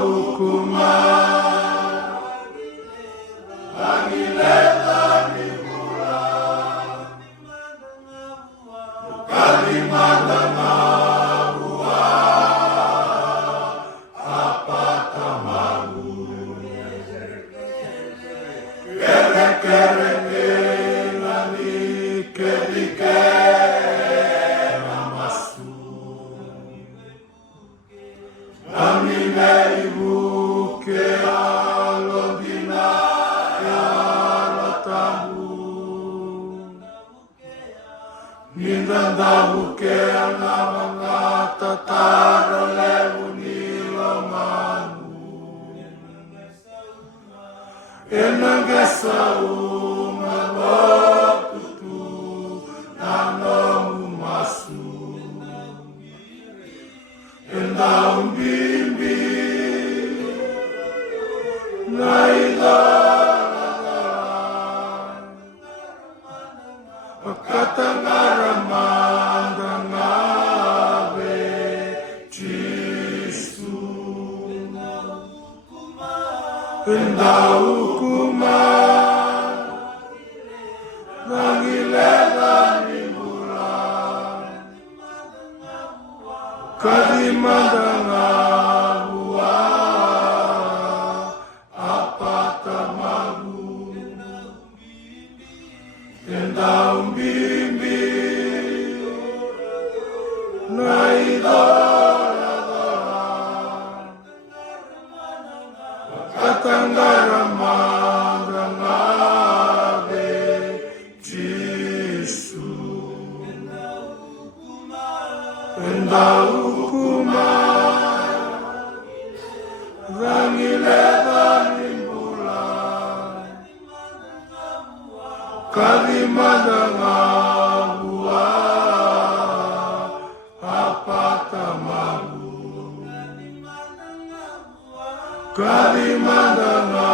hukuman langileta ni bulan Kalimantan buah apa tamamu kere nani kedike namasu Amine ibu ke alodina ya latamu Mindandamu ke anamanga tataro lewu nilomanu Enangesa umagokutu nanomu masu Endau bimbi Naidaran Katangaraman Ave Jisu Endau hukuman Nangilela ni bulan Kadimandanga buah apa tamamu Endau bimbi Naidaran Katanggaraman Ave Jisu Endau hukuman Langileta ni bulan Kalimandanga buah apa tamamu Kalimandanga